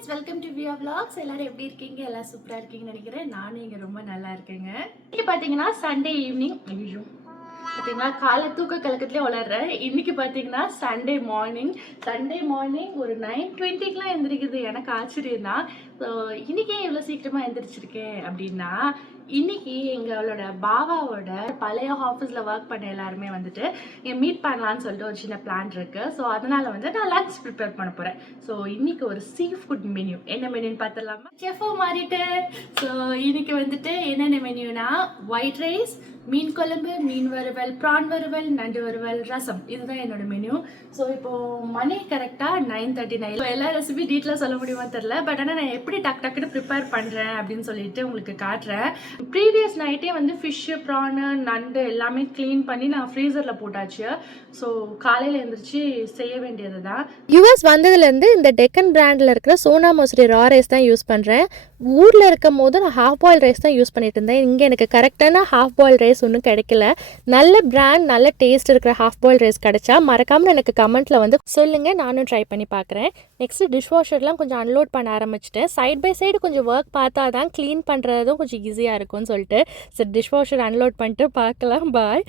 guys, welcome to Via Vlogs. எல்லாரும் எப்படி இருக்கீங்க? எல்லாம் சூப்பரா இருக்கீங்கன்னு நினைக்கிறேன். நானும் இங்க ரொம்ப நல்லா இருக்கேங்க. இன்னைக்கு பாத்தீங்கன்னா சண்டே ஈவினிங். ஐயோ பாத்தீங்கன்னா காலை தூக்க கலக்கத்திலே வளர்றேன். இன்னைக்கு பாத்தீங்கன்னா சண்டே மார்னிங் ஒரு 9:20க்குலாம் எந்திரிக்குது. எனக்கு ஆச்சரியம் தான். ஸோ இன்னைக்கே இவ்வளோ சீக்கிரமா எந்திரிச்சிருக்கேன் அப்படின்னா இன்னைக்கு எங்களோட பாபாவோட பழைய ஆஃபீஸில் ஒர்க் பண்ண எல்லாருமே வந்துட்டு மீட் பண்ணலான்னு சொல்லிட்டு ஒரு சின்ன பிளான் இருக்கு. ஸோ அதனால வந்து நான் லஞ்ச் ப்ரிப்பேர் பண்ண போறேன். ஸோ இன்னைக்கு ஒரு சீ ஃபுட் மெனு என்ன மெனுன்னு பார்த்துடலாமா? செஃபோ மாறிட்டு. ஸோ இன்னைக்கு வந்துட்டு என்னென்ன மெனுனா ஒயிட் ரைஸ், மீன் குழம்பு, மீன் வறுவல், ப்ரான் வறுவல், நண்டு வறுவல், ரசம். இதுதான் என்னோட மெனு. ஸோ இப்போ மணி கரெக்டாக 9:39. ஸோ எல்லா ரெசிபி டீட்டெயிலாக சொல்ல முடியுமா தெரியல. பட் ஆனால் நான் எப்படி டக்குன்னு ப்ரிப்பேர் பண்ணுறேன் அப்படின்னு சொல்லிட்டு உங்களுக்கு காட்டுறேன். ப்ரீவியஸ் நைட்டே வந்து ஃபிஷ்ஷு, ப்ரானு, நண்டு எல்லாமே க்ளீன் பண்ணி நான் ஃப்ரீசரில் போட்டாச்சு. ஸோ காலையில் எழுந்திரிச்சு செய்ய வேண்டியது தான். யூஎஸ் வந்ததுலேருந்து இந்த டெக்கன் பிராண்டில் இருக்கிற சோனா மசூரி ரா ரைஸ் தான் யூஸ் பண்ணுறேன். ஊரில் இருக்கும் போது நான் ஹாஃப் பாயில் ரைஸ் தான் யூஸ் பண்ணிட்டு இருந்தேன். இங்கே எனக்கு கரெக்டான ஹாஃப் பாயில் ரைஸ் ஒன்றும் கிடைக்கல. நல்ல பிராண்ட், நல்ல டேஸ்ட் இருக்கிற ஹாஃப் பாயில் ரைஸ் கிடைச்சா மறக்காமல் எனக்கு கமெண்ட்டில் வந்து சொல்லுங்கள், நானும் ட்ரை பண்ணி பார்க்குறேன். நெக்ஸ்ட்டு டிஷ் வாஷர்லாம் கொஞ்சம் அன்லோட் பண்ண ஆரம்பிச்சிட்டேன். சைட் பை சைடு கொஞ்சம் ஒர்க் பார்த்தா தான் க்ளீன் பண்ணுறதும் கொஞ்சம் ஈஸியாக இருக்கும்னு சொல்லிட்டு சரி டிஷ் வாஷர் அன்லோட் பண்ணிட்டு பார்க்கலாம். பாய்.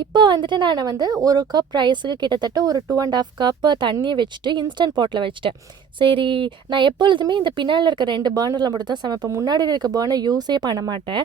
இப்போ வந்துட்டு நான் வந்து ஒரு கப் ரைஸுக்கு கிட்டத்தட்ட ஒரு 2.5 கப் தண்ணி வச்சுட்டு இன்ஸ்டன்ட் பாட்டில் வச்சுட்டேன். சரி, நான் எப்பொழுதுமே இந்த பின்னால் இருக்க 2 பர்னரில் மட்டும் தான் சமைப்பேன். முன்னாடி இருக்க பர்னர் யூஸே பண்ண மாட்டேன்.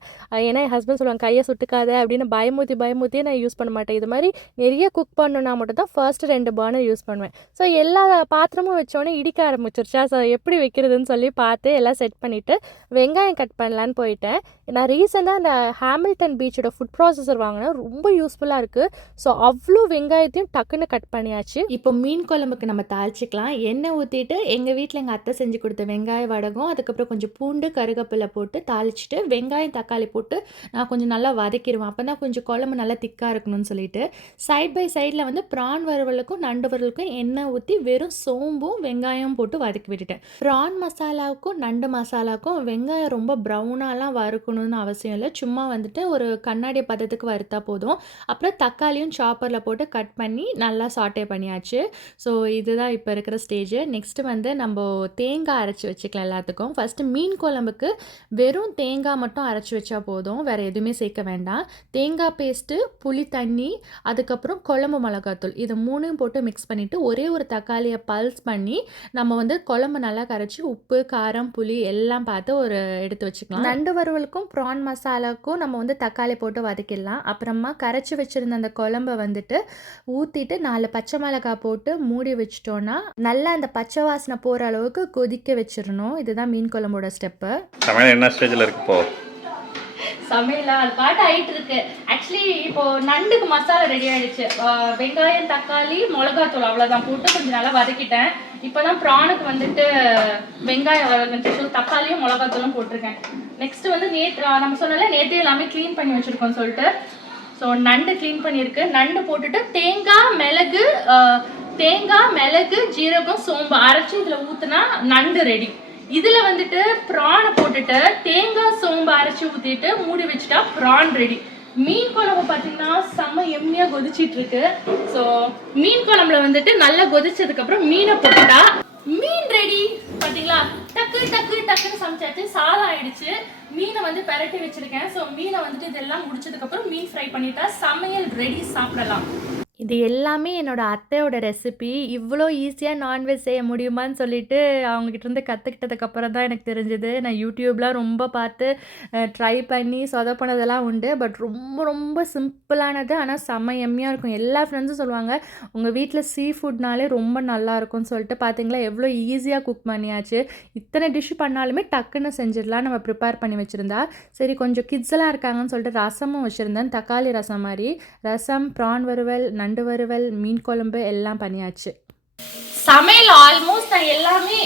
ஏன்னா என் ஹஸ்பண்ட் சொல்லுவாங்க கையை சுட்டுக்காத அப்படின்னு பயமுத்தியே நான் யூஸ் பண்ண மாட்டேன். இது மாதிரி நிறைய குக் பண்ணணுன்னா மட்டும் தான் ஃபர்ஸ்ட் 2 பர்னர் யூஸ் பண்ணுவேன். ஸோ எல்லா பாத்திரமும் வச்சோடனே இடிக்க ஆரம்பிச்சிருச்சா. ஸோ எப்படி வைக்கிறதுன்னு சொல்லி பார்த்து எல்லாம் செட் பண்ணிவிட்டு வெங்காயம் கட் பண்ணலான்னு போயிட்டேன். நான் ரீசெண்டாக அந்த ஹாமில்டன் பீச்சோட ஃபுட் ப்ராசஸர் வாங்கினேன். ரொம்ப யூஸ்ஃபுல்லாக இருக்குது. ஸோ அவ்வளோ வெங்காயத்தையும் டக்குன்னு கட் பண்ணியாச்சு. இப்போ மீன் குழம்புக்கு நம்ம தாளிச்சிக்கலாம். எண்ணெய் ஊற்றிட்டு எங்கள் வீட்டில் எங்கள் அத்தை செஞ்சு கொடுத்த வெங்காய வடகம், அதுக்கப்புறம் கொஞ்சம் பூண்டு, கருவேப்பிலை போட்டு தாளிச்சிட்டு வெங்காயம், தக்காளி போட்டு நான் கொஞ்சம் நல்லா வதக்கிடுவேன். அப்போ தான் கொஞ்சம் குழம்பு நல்லா திக்காக இருக்கணும்னு சொல்லிட்டு சைட் பை சைடில் வந்து ப்ரான் வறுவலுக்கும் நண்டு வறுவலுக்கும் எண்ணெய் ஊற்றி வெறும் சோம்பும் வெங்காயம் போட்டு வதக்கி விட்டுட்டேன். ப்ரான் மசாலாவுக்கும் நண்டு மசாலாவுக்கும் வெங்காயம் ரொம்ப ப்ரௌனாலாம் வறுக்கணும்னு அவசியம் இல்லை. சும்மா வந்துட்டு ஒரு கண்ணாடி பதத்துக்கு வறுத்தா போதும். அப்புறம் தக்காளியும் சாப்பரில் போட்டு கட் பண்ணி நல்லா சாட்டே பண்ணியாச்சு. ஸோ இதுதான் இப்போ இருக்கிற ஸ்டேஜ். நெக்ஸ்ட்டு வந்து நம்ம தேங்காய் அரைச்சி வச்சுக்கலாம் எல்லாத்துக்கும். ஃபஸ்ட்டு மீன் குழம்புக்கு வெறும் தேங்காய் மட்டும் அரைச்சி வச்சா போதும், வேறு எதுவுமே சேர்க்க வேண்டாம். தேங்காய் பேஸ்ட்டு, புளி தண்ணி, அதுக்கப்புறம் குழம்பு மிளகாத்தூள், இது 3யும் போட்டு மிக்ஸ் பண்ணிவிட்டு ஒரே ஒரு தக்காளியை பல்ஸ் பண்ணி நம்ம வந்து குழம்பு நல்லா கரைச்சி உப்பு, காரம், புளி எல்லாம் பார்த்து ஒரு எடுத்து வச்சுக்கலாம். நண்டு வறுவலுக்கும் ப்ரான் மசாலாவுக்கும் நம்ம வந்து தக்காளி போட்டு வதக்கிடலாம். அப்புறமா கரைச்சி வச்சுருந்த அந்த குழம்பை வந்துட்டு ஊற்றிட்டு 4 பச்சை மிளகாய் போட்டு மூடி வச்சிட்டோன்னா நல்லா அந்த பச்சை வாசனை போகிற அளவுக்கு கொதிக்க வச்சிடணும். இதுதான் மீன் குழம்போட ஸ்டெப்பு. சமையல் என்ன ஸ்டேஜில் இருக்கு இப்போ? சமையலா அது பாட்டு ஆகிட்டு இருக்கு. ஆக்சுவலி இப்போ நண்டுக்கு மசாலா ரெடி ஆயிடுச்சு. வெங்காயம், தக்காளி, மிளகாத்தூள் அவ்வளோதான் போட்டு கொஞ்சம் நல்லா வதக்கிட்டேன். இப்போதான் ப்ரானுக்கு வந்துட்டு வெங்காயம் வதக்கிட்டு தக்காளியும் மிளகாத்தூளும் போட்டிருக்கேன். நெக்ஸ்ட் வந்து நம்ம சொன்னால நேற்று எல்லாமே க்ளீன் பண்ணி வச்சிருக்கோம் சொல்லிட்டு ஸோ நண்டு க்ளீன் பண்ணியிருக்கு. நண்டு போட்டுட்டு தேங்காய், மிளகு, ஜீரகம், சோம்பு அரைச்சி இதில் ஊற்றுனா நண்டு ரெடி. இதில் வந்துட்டு ப்ரானை போட்டுட்டு தேங்காய், சோம்பு அரைச்சி ஊற்றிட்டு மூடி வச்சுட்டா ப்ரான் ரெடி. மீன் குழம்பு பார்த்தீங்கன்னா செம்ம எம்மியாக கொதிச்சிட்டு இருக்கு. ஸோ மீன் குழம்புல வந்துட்டு நல்லா கொதிச்சதுக்கப்புறம் மீனை போட்டுட்டா மீன் ரெடி. பார்த்தீங்களா, டக்குன்னு சமைச்சாச்சு. சாதம் ஆயிடுச்சு. மீனை வந்து பெரட்டி வச்சிருக்கேன். ஸோ மீனை வந்துட்டு இதெல்லாம் முடிச்சதுக்கப்புறம் மீன் ஃப்ரை பண்ணிட்டா சமையல் ரெடி, சாப்பிடலாம். இது எல்லாமே என்னோடய அத்தையோட ரெசிபி. இவ்வளோ ஈஸியாக நான்வெஜ் செய்ய முடியுமான்னு சொல்லிட்டு அவங்ககிட்டருந்து கற்றுக்கிட்டதுக்கப்புறம் தான் எனக்கு தெரிஞ்சது. நான் யூடியூப்லாம் ரொம்ப பார்த்து ட்ரை பண்ணி சொதப்பினதெல்லாம் உண்டு. பட் ரொம்ப ரொம்ப சிம்பிளானது, ஆனால் செம்ம எம்மியாக இருக்கும். எல்லா ஃப்ரெண்ட்ஸும் சொல்லுவாங்க உங்கள் வீட்டில் சீ ஃபுட்னாலே ரொம்ப நல்லாயிருக்கும்னு சொல்லிட்டு. பார்த்தீங்களா எவ்வளோ ஈஸியாக குக் பண்ணியாச்சு. இத்தனை டிஷ் பண்ணாலுமே டக்குன்னு செஞ்சிடலாம் நம்ம ப்ரிப்பேர் பண்ணி வச்சுருந்தா. சரி, கொஞ்சம் கிட்ஸ்லாம் இருக்காங்கன்னு சொல்லிட்டு ரசமும் வச்சுருந்தேன். தக்காளி ரசம் மாதிரி. ரசம், ப்ரான் வறுவல், நண்டு வறுவல், மீன் குழம்பு எல்லாம் பண்ணியாச்சு. சமையல் ஆல்மோஸ்ட் நான் எல்லாமே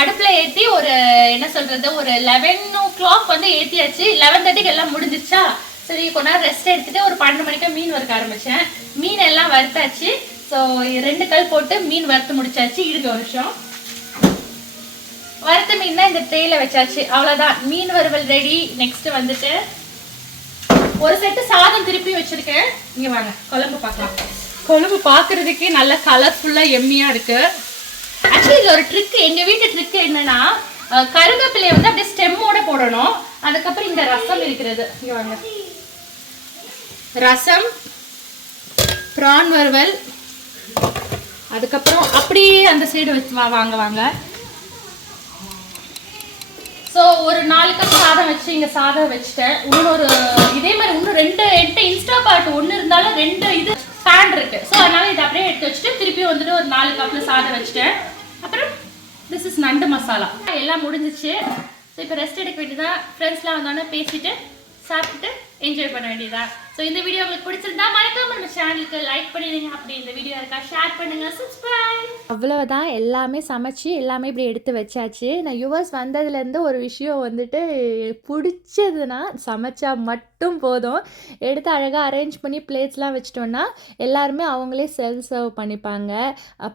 அடுப்பில் ஏற்றி ஒரு என்ன சொல்கிறது ஒரு 11 o'clock வந்து ஏற்றியாச்சு. 11:30க்கு எல்லாம் முடிஞ்சிச்சா. சரி கொஞ்ச நேரம் ரெஸ்ட் எடுத்துகிட்டு ஒரு 12 மணிக்கு மீன் வறுக்க ஆரம்பித்தேன். மீன் எல்லாம் வறுத்தாச்சு. ஸோ 2 கல் போட்டு மீன் வறுத்து முடிச்சாச்சு. இருக்க வருஷம் வறுத்த மீன் தான் இந்த ட்ரேயில் வச்சாச்சு. அவ்வளோதான், மீன் வறுவல் ரெடி. நெக்ஸ்ட்டு வந்துட்டு ஒரு செட்டு சாதம் திருப்பி வச்சிருக்கேன். இங்கே வாங்க குழம்பு பார்க்கலாம். குழம்பு பார்க்குறதுக்கே நல்ல கலர்ஃபுல்லாக எம்மியாக இருக்குது. ஆக்சுவலி இது ஒரு ட்ரிக், எங்கள் வீட்டு ட்ரிக் என்னன்னா கருவேப்பிலையை வந்து அப்படியே ஸ்டெம்மோட போடணும். அதுக்கப்புறம் இந்த ரசம் இருக்கிறது, இங்கே வாங்க, ரசம், ப்ரான் வறுவல், அதுக்கப்புறம் அப்படியே அந்த சைடு வச்சு வாங்க வாங்க. ஸோ ஒரு 4 கப் சாதம் வச்சு இங்கே சாதம் வச்சுட்டேன். இன்னொரு இதே மாதிரி இன்னும் 2 என்கிட்ட இன்ஸ்டா பாட் ஒன்று இருந்தாலும் 2 இது பேன் இருக்குது. ஸோ அதனால் இதை அப்படியே எடுத்து வச்சுட்டு திருப்பி வந்துட்டு ஒரு 4 கப்பில் சாதம் வச்சுட்டேன். அப்புறம் திஸ் இஸ் நண்டு மசாலா. எல்லாம் முடிஞ்சிச்சு. ஸோ இப்போ ரெஸ்ட் எடுக்க வேண்டியதான். ஃப்ரெண்ட்ஸ்லாம் வந்தோடனே பேசிட்டு சாப்பிட்டுட்டு என்ஜாய் பண்ண வேண்டியதா. ஸோ இந்த வீடியோ உங்களுக்கு பிடிச்சிருந்தா மறக்காம நம்ம சேனலுக்கு லைக் பண்ணிடுங்க. அப்படி இந்த வீடியோ இருக்கா ஷேர் பண்ணுங்க, சப்ஸ்கிரைப். அவ்வளோதான், எல்லாமே சமைச்சு எல்லாமே இப்படி எடுத்து வச்சாச்சு. நான் யுஎஸ் வந்ததுலேருந்து ஒரு விஷயம் வந்துட்டு பிடிச்சதுன்னா சமைச்சா மட்டும் போதும். எடுத்து அழகாக அரேஞ்ச் பண்ணி பிளேட்ஸ்லாம் வச்சிட்டோன்னா எல்லாருமே அவங்களே செல்ஃப் சர்வ் பண்ணிப்பாங்க.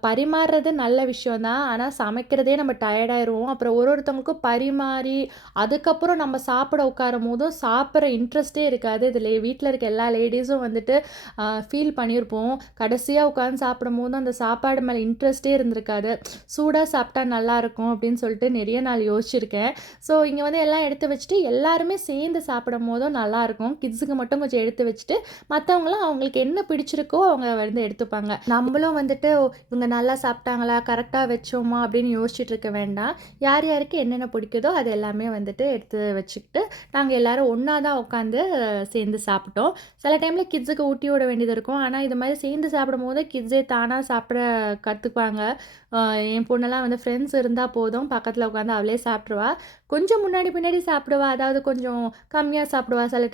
பரிமாறுறது நல்ல விஷயம் தான், ஆனால் சமைக்கிறதே நம்ம டயர்டாயிருவோம். அப்புறம் ஒருத்தவங்களுக்கும் பரிமாறி அதுக்கப்புறம் நம்ம சாப்பிட உட்காரும் போதும் சாப்பிட்ற இன்ட்ரெஸ்ட்டே இருக்காது. இதில் வீட்டில் இருக்க எல்லா லேடிஸும் வந்துட்டு ஃபீல் பண்ணியிருப்போம். கடைசியாக உட்காந்து சாப்பிடும் போதும் அந்த சாப்பாடு மேலே இன்ட்ரெஸ்ட்டே இருந்திருக்காது. சூடாக சாப்பிட்டா நல்லாயிருக்கும் அப்படின்னு சொல்லிட்டு நிறைய நாள் யோசிச்சிருக்கேன். ஸோ இங்கே வந்து எல்லாம் எடுத்து வச்சுட்டு எல்லாருமே சேர்ந்து சாப்பிடும் போதும் நல்லாயிருக்கும். கிட்ஸுக்கு மட்டும் கொஞ்சம் எடுத்து வச்சுட்டு மற்றவங்களாம் அவங்களுக்கு என்ன பிடிச்சிருக்கோ அவங்க வந்து எடுத்துப்பாங்க. நம்மளும் வந்துட்டு இவங்க நல்லா சாப்பிட்டாங்களா, கரெக்டாக வச்சோமா அப்படின்னு யோசிச்சுட்டு இருக்க வேண்டாம். யார் யாருக்கு என்னென்ன பிடிக்குதோ அது எல்லாமே வந்துட்டு எடுத்து வச்சுக்கிட்டு நாங்கள் எல்லோரும் ஒன்றா தான் உட்காந்து சேர்ந்து சாப்பிட்டோம். சில டைமில் கிட்ஸுக்கு ஊட்டி விட வேண்டியது இருக்கும். ஆனால் இது மாதிரி சேர்ந்து சாப்பிடும் போது கிட்ஸே தானாக சாப்பிட கற்றுக்குவாங்க. என் பொண்ணெல்லாம் வந்து ஃப்ரெண்ட்ஸ் இருந்தால் போதும், பக்கத்தில் உட்காந்து அவளே சாப்பிட்ருவா. கொஞ்சம் முன்னாடி பின்னாடி சாப்பிடுவா, அதாவது கொஞ்சம் கம்மியாக சாப்பிடுவா. சில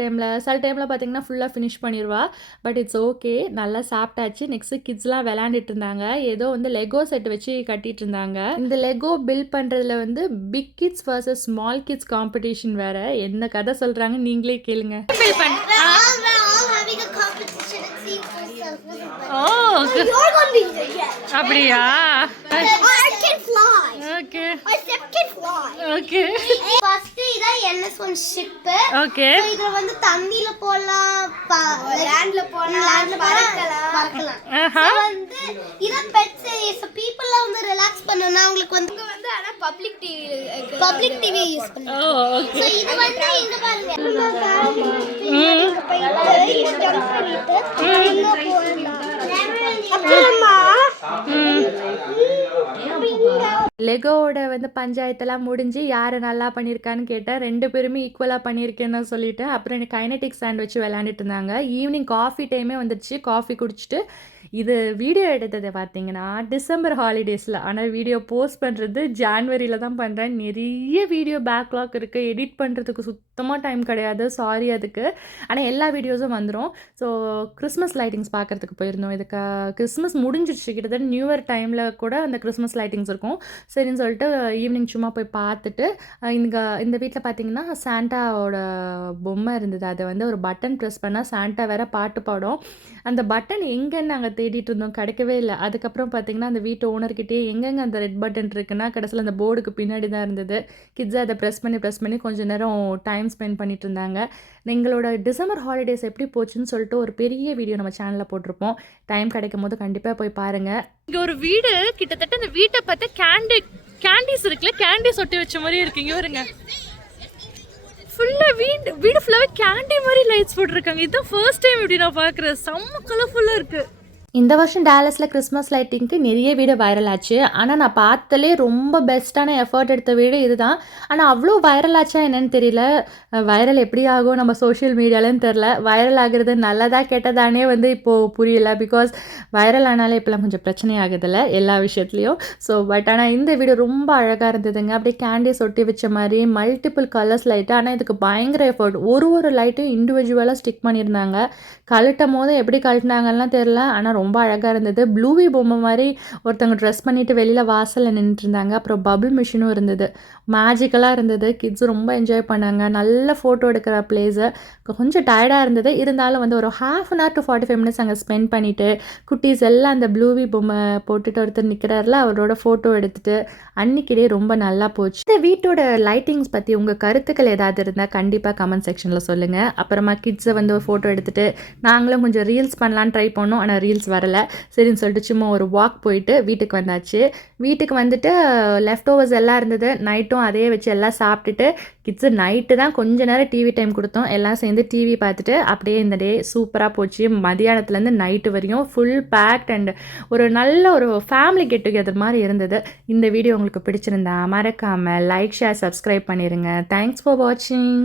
டைமில் பார்த்திங்கன்னா ஃபுல்லாக ஃபினிஷ் பண்ணிடுவா. பட் இட்ஸ் ஓகே, நல்லா சாப்பிட்டாச்சு. நெக்ஸ்ட்டு கிட்ஸ்லாம் விளையாண்டுட்டு இருந்தாங்க. ஏதோ வந்து லெகோ செட் வச்சு கட்டிகிட்டு இருந்தாங்க. இந்த லெகோ பில்ட் பண்ணுறதுல வந்து big kids versus small kids competition வேறு. என்ன கதை சொல்கிறாங்க நீங்களே கேளுங்க. அப்படியா? Okay okay. ஃபர்ஸ்ட் இத NS1 ஷிப். ஓகே. இதுல வந்து தண்ணில போலாம், லேண்ட்ல போலாம், பறக்கலாம். வந்து இத பெட்ஸ் சோ பீப்பிள்லாம் வந்து ரிலாக்ஸ் பண்ணனும்னா உங்களுக்கு வந்து ஆனா பப்ளிக் டிவி யூஸ் பண்ணுங்க. சோ இது வந்து இங்க பாருங்க. லெகோவோட வந்து பஞ்சாயத்தெல்லாம் முடிஞ்சு யார் நல்லா பண்ணியிருக்கான்னு கேட்டேன். 2 பேருமே ஈக்குவலாக பண்ணியிருக்கேன்னு சொல்லிட்டு அப்புறம் எனக்கு கைனடிக் ஸ்டாண்ட் வச்சு விளையாண்டுட்டு இருந்தாங்க. ஈவினிங் காஃபி டைமே வந்துடுச்சு. காஃபி குடிச்சிட்டு இது வீடியோ எடுத்தது பார்த்தீங்கன்னா டிசம்பர் ஹாலிடேஸில், ஆனால் வீடியோ போஸ்ட் பண்ணுறது ஜான்வரியில் தான் பண்ணுறேன். நிறைய வீடியோ பேக்லாக் இருக்குது, எடிட் பண்ணுறதுக்கு சுத்தமாக டைம் கிடையாது, சாரி அதுக்கு. ஆனால் எல்லா வீடியோஸும் வந்துடும். ஸோ கிறிஸ்மஸ் லைட்டிங்ஸ் பார்க்குறதுக்கு போயிருந்தோம். இதுக்கு கிறிஸ்மஸ் முடிஞ்சிடுச்சு, கிட்டத்தட்ட நியூ இயர் டைமில் கூட அந்த கிறிஸ்மஸ் லைட்டிங்ஸ் இருக்கும். சரின்னு சொல்லிட்டு ஈவினிங் சும்மா போய் பார்த்துட்டு இந்த வீட்டில் பார்த்தீங்கன்னா சாண்டாவோட பொம்மை இருந்தது. அதை வந்து ஒரு பட்டன் ப்ரெஸ் பண்ணால் சாண்டா வேற பாட்டு பாடும். அந்த பட்டன் எங்கன்னு நாங்கள் தேடிட்டு இருந்தோம், கிடைக்கவே இல்லை. அதுக்கப்புறம் பார்த்தீங்கன்னா அந்த வீட்டு ஓனர்கிட்டே எங்கெங்கே அந்த ரெட் பட்டன் இருக்குன்னா கடைசியில் அந்த போர்டுக்கு பின்னாடி தான் இருந்தது. கிட்ஸ் அதை ப்ரெஸ் பண்ணி கொஞ்சம் நேரம் டைம் ஸ்பெண்ட் பண்ணிட்டு இருந்தாங்க. எங்களோட டிசம்பர் ஹாலிடேஸ் எப்படி போச்சுன்னு சொல்லிட்டு ஒரு பெரிய வீடியோ நம்ம சேனலில் போட்டிருப்போம். டைம் கிடைக்கும் போது கண்டிப்பாக போய் பாருங்கள். இங்கே ஒரு வீடு, கிட்டத்தட்ட அந்த வீட்டை பார்த்தா கேண்டீஸ் இருக்குல்ல, கேண்டீஸ் ஒட்டி வச்ச மாதிரி இருக்கு. இங்கே வருங்க, ஃபுல்லாக வீடு ஃபுல்லாகவே கேண்டி மாதிரி லைட்ஸ் போட்டிருக்காங்க. இதுதான் ஃபர்ஸ்ட் டைம் இப்படி நான் பார்க்குறேன். செம்ம கலர்ஃபுல்லாக இருக்குது. இந்த வருஷம் டேலஸில் கிறிஸ்மஸ் லைட்டிங்க்கு நிறைய வீடியோ வைரல் ஆச்சு. ஆனால் நான் பார்த்தலே ரொம்ப பெஸ்ட்டான எஃபர்ட் எடுத்த வீடு இதுதான். ஆனால் அவ்வளோ வைரல் ஆச்சா என்னன்னு தெரியல. வைரல் எப்படி ஆகும் நம்ம சோஷியல் மீடியாலன்னு தெரில. வைரல் ஆகுறது நல்லதா கெட்டதானே வந்து இப்போது புரியல. பிகாஸ் வைரல் ஆனாலே இப்போலாம் கொஞ்சம் பிரச்சனை ஆகுதில்ல எல்லா விஷயத்துலையும். ஸோ பட் ஆனால் இந்த வீடியோ ரொம்ப அழகாக இருந்ததுங்க. அப்படியே கேண்டிஸ் ஒட்டி வச்ச மாதிரி மல்டிபிள் கலர்ஸ் லைட்டு. ஆனால் இதுக்கு பயங்கர எஃபர்ட். ஒரு லைட்டும் இண்டிவிஜுவலாக ஸ்டிக் பண்ணியிருந்தாங்க. கழட்டும் போது எப்படி கழட்டினாங்கலாம் தெரில, ஆனால் ரொம்ப அழகாக இருந்தது. ப்ளூவி பொம்மை மாதிரி ஒருத்தவங்க ட்ரெஸ் பண்ணிவிட்டு வெளியில் வாசலில் நின்றுட்டு இருந்தாங்க. அப்புறம் பபிள் மிஷினும் இருந்தது. மேஜிக்கலாக இருந்தது. கிட்ஸும் ரொம்ப என்ஜாய் பண்ணாங்க. நல்ல ஃபோட்டோ எடுக்கிற பிளேஸு. கொஞ்சம் டயர்டாக இருந்தது, இருந்தாலும் வந்து ஒரு 1/2 hour to 45 minutes அங்கே ஸ்பெண்ட் பண்ணிவிட்டு குட்டீஸ் எல்லாம் அந்த ப்ளூவி பொம்மை போட்டுட்டு ஒருத்தர் நிற்கிறாரில் அவரோட ஃபோட்டோ எடுத்துகிட்டு அன்றைக்கிடே ரொம்ப நல்லா போச்சு. இந்த வீட்டோட லைட்டிங்ஸ் பற்றி உங்கள் கருத்துக்கள் ஏதாவது இருந்தால் கண்டிப்பாக கமெண்ட் செக்ஷனில் சொல்லுங்கள். அப்புறமா கிட்ஸை வந்து ஒரு ஃபோட்டோ எடுத்துகிட்டு நாங்களும் கொஞ்சம் ரீல்ஸ் பண்ணலான்னு ட்ரை பண்ணோம். ஆனால் ரீல்ஸ் வரலை. சரின்னு சொல்லிட்டு சும்மா ஒரு வாக் போயிட்டு வீட்டுக்கு வந்தாச்சு. வீட்டுக்கு வந்துட்டு லெஃப்ட் ஓவர்ஸ் எல்லாம் இருந்தது. நைட்டும் அதே வச்சு எல்லாம் சாப்பிட்டுட்டு கிட்ஸு நைட்டு தான் கொஞ்ச நேரம் டிவி டைம் கொடுத்தோம். எல்லாம் சேர்ந்து டிவி பார்த்துட்டு அப்படியே இந்த டே சூப்பராக போச்சு. மதியானத்துலேருந்து நைட்டு வரையும் ஃபுல் பேக்ட் அண்ட் ஒரு நல்ல ஒரு ஃபேமிலி கெட் டுகெதர் மாதிரி இருந்தது. இந்த வீடியோ உங்களுக்கு பிடிச்சிருந்தா மறக்காமல் லைக் ஷேர் சப்ஸ்கிரைப் பண்ணிடுங்க. தேங்க்ஸ் ஃபார் வாட்சிங்.